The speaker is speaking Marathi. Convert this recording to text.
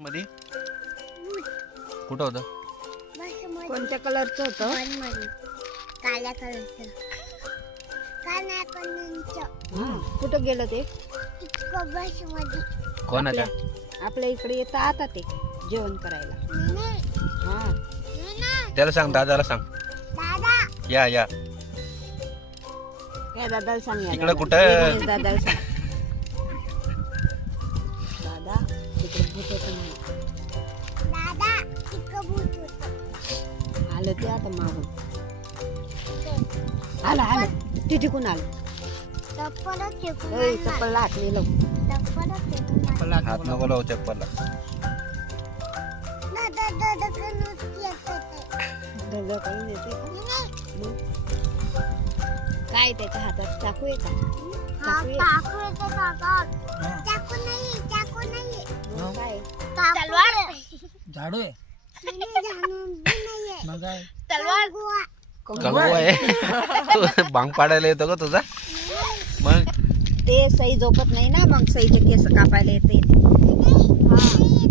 मध्ये कुठं होतं? कोणत्या कलरचं होतं? काळ्या कलरचं. कुठं गेलं ते? इतकं बसमध्ये. कोणाच्या? आपल्या इकडे येतं आता ते जेवण करायला. नाही, हा नाही. त्याला सांग, दादाला सांग. दादा, या या काय दादाला सांग या इकडं दादा. कुठं? ये गणेश दादाला सांग. दादा तिकडे भूत होतं म्हणे. दादा, इतकं भूत होतं. आलं ते आता मागून आलं ते टिकून आलं. चप्पलच फेकून ए, आणलं. चप्पल हात नाही लावू. चप्पलच फेकून आणलं. हात नको लावू चप्पलला. दादा, दादा, नुसती येत होते. दादा काही येते का? नाही, मग काय त्याच्या हातात चाकू आहे का? हा, चाकू आहे? चाकू येते हातात. चाकू नाही, चाकू नाही. मग काय? तलवार. झाडू आहे नाही, झाडू नाहीये. मग काय तलवार. कंगू आहे. तू भांग पाडायला येतो का तुझा? मग ते सई झोपत नाही ना, मग सईचे केस कापायला येते. नाही, नाही.